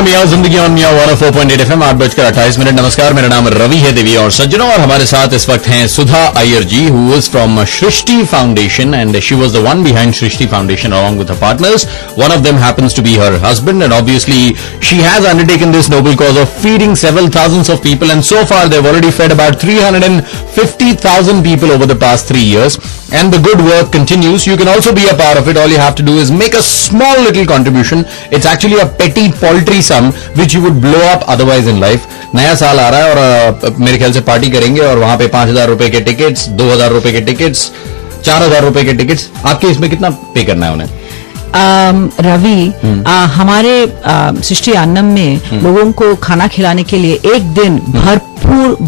मियाँ जिंदगी ऑन मियाँ 104.8 FM 8:28। नमस्कार, मेरा नाम रवि है देवी और सज्जनों, और हमारे साथ इस वक्त हैं सुधा अय्यर जी, who is from Shrishti Foundation, and she was the one behind Shrishti Foundation along with her partners. One of them happens to be her husband, and obviously she has undertaken this noble cause of feeding several thousands of people, and so far they've already fed about 350,000 people over the past 3 years, and the good work continues. You can also be a part of it. All you have to do is make a small little contribution. It's actually a petty paltry sum which you would blow up otherwise in life. नया साल आ रहा है और मेरे ख्याल से party करेंगे और वहां पे 5,000 रुपए के टिकट्स, 2,000 रुपए के टिकट्स, 4,000 रुपए के टिकट्स, आपके इसमें कितना पे करना है उन्हें? रवि, हमारे सृष्टि अन्नम में लोगों को खाना खिलाने के लिए एक दिन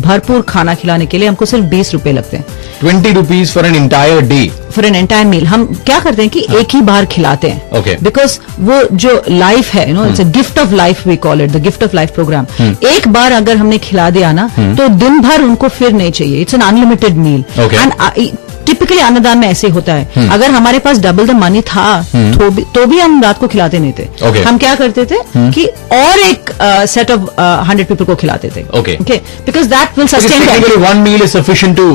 भरपूर खाना खिलाने के लिए हमको सिर्फ 20 रुपए लगते हैं। 20 rupees for an entire day, for an entire meal. हम क्या करते हैं कि एक ही बार खिलाते हैं। ओके। बिकॉज वो जो लाइफ है, it's a gift of life, we call it the gift of life program. एक बार अगर हमने खिला दिया ना तो दिन भर उनको फिर नहीं चाहिए। It's an unlimited meal. And typically अन्नदान में ऐसे ही होता है। अगर हमारे पास डबल द मनी था तो भी हम रात को खिलाते नहीं थे। हम क्या करते थे कि और एक सेट ऑफ 100 पीपल को खिलाते थे। Okay, because that will sustain them. One meal is sufficient to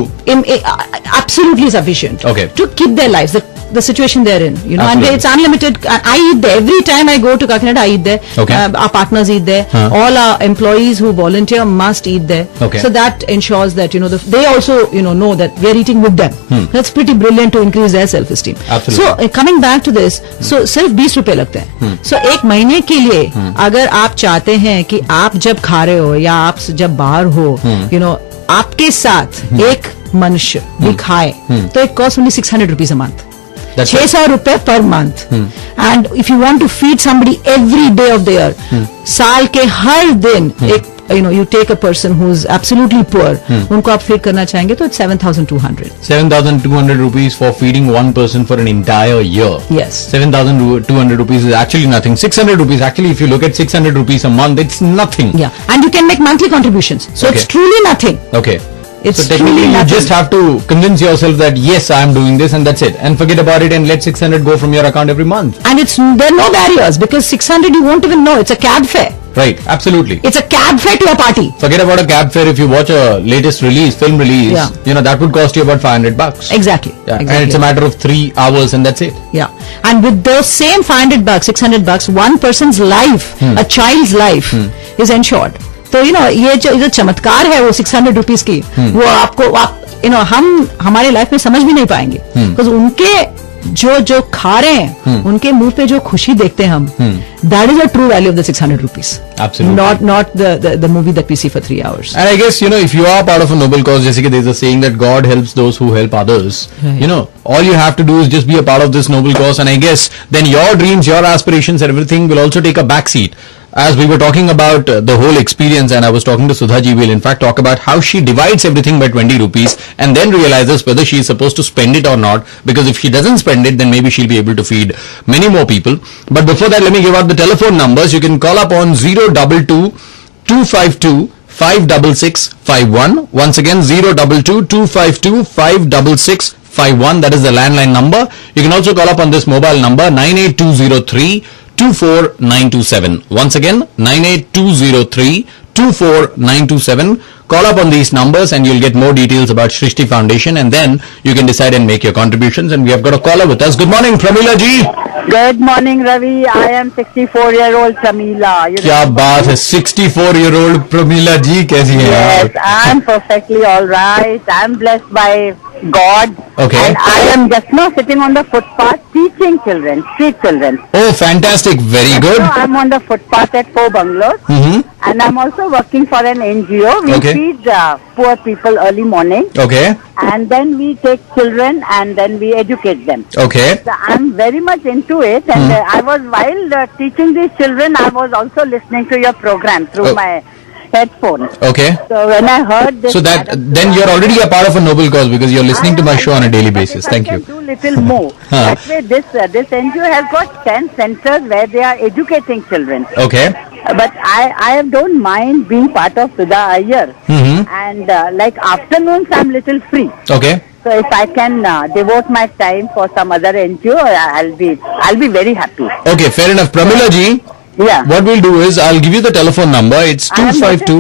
absolutely sufficient to keep their lives, the situation they're in, you know. Absolutely. And it's unlimited. I eat there every time I go to Kakinada. I eat there. Our partners eat there. All our employees who volunteer must eat there. So that ensures that, you know, they also, you know that we are eating with them. That's pretty brilliant to increase their self-esteem. Absolutely. So coming back to this, so सिर्फ 20 रुपए लगते हैं। So एक महीने के लिए अगर आप चाहते हैं कि आप जब खा रहे हो या आप जब बाहर हो, you know, आपके साथ एक मनुष्य भी खाए तो it cost only 600 rupees a month, 600 रुपए per month. And if you want to feed somebody every day of the year, साल के हर दिन एक, you know, you take a person who's absolutely poor, उनको आप फीड करना चाहेंगे तो it's 7,200 rupees for feeding one person for an entire year. Yes. 7,200 rupees is actually nothing. 600 rupees, actually, if you look at 600 rupees a month, it's nothing. Yeah, and you can make monthly contributions, so it's truly nothing. Okay. It's so technically you nothing. just have to convince yourself that yes, I am doing this, and that's it, and forget about it and let 600 go from your account every month. And there are no barriers because 600 you won't even know. It's a cab fare. Right, absolutely. It's a cab fare to a party. Forget about a cab fare. If you watch a latest film release, you know, that would cost you about $500. Exactly. Yeah. And it's a matter of 3 hours and that's it. Yeah. And with those same $500, $600, one person's life, a child's life is ensured. तो you know, ये जो चमत्कार है वो 600 rupees की, वो आपको you know, हम हमारे लाइफ में समझ भी नहीं पाएंगे। बिकॉज उनके जो खा रहे हैं उनके मुंह पे जो खुशी देखते हैं हम, that is a true value of the 600 rupees. Absolutely. Not the movie that we see for 3 hours. And I guess, you know, if you are part of a noble cause, Jessica, there's a saying that God helps those who help others. Right. You know, all you have to do is just be a part of this noble cause, and I guess then your dreams, your aspirations, everything will also take a back seat. As we were talking about the whole experience, and I was talking to Sudha ji, we'll in fact talk about how she divides everything by 20 rupees and then realizes whether she is supposed to spend it or not, because if she doesn't spend it, then maybe she'll be able to feed many more people. But before that, let me give out the telephone numbers. You can call up on 022-252-56651. Once again, 022-252-56651. That is the landline number. You can also call up on this mobile number, 98203-24927. Once again, 98203-24927. Call up on these numbers and you'll get more details about Shrishti Foundation, and then you can decide and make your contributions. And we have got a caller with us. Good morning, Pramila ji. Good morning, Ravi. I am 64-year-old Pramila. क्या बात है, 64-year-old Pramila ji, कैसी हैं आप? Yes, I am perfectly all right. I am blessed by God. Okay. And I am just now sitting on the footpath teaching children, street children. Oh, fantastic. Very good. So I am on the footpath at 4 bungalows. And I am also working for an NGO. We feed poor people early morning. Okay. And then we take children and then we educate them. Okay. So I am very much into it. And I was, while teaching these children, I was also listening to your program through my headphones. Okay. So when I heard this, So that then you're already a part of a noble cause because you're listening to my show on a daily basis. But if Thank I you. can do little more. That way, this NGO has got 10 centers where they are educating children. Okay. But I don't mind being part of Sudha Iyer. And like afternoons, I'm little free. Okay. So if I can devote my time for some other NGO, I'll be very happy. Okay, fair enough. Pramila ji, Yeah. what we'll do is I'll give you the telephone number. It's 252.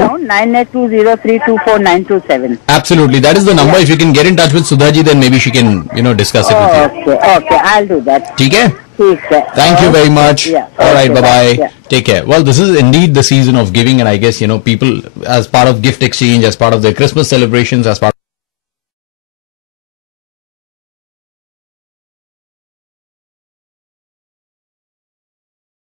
9820324927. Absolutely. That is the number. If you can get in touch with Sudha ji, then maybe she can, discuss it with you. Okay, I'll do that. ठीक है? ठीक है. Thank you very much. Yeah. All right, Okay, bye-bye. yeah. Take care. Well, this is indeed the season of giving, and I guess, people, as part of gift exchange, as part of their Christmas celebrations, as part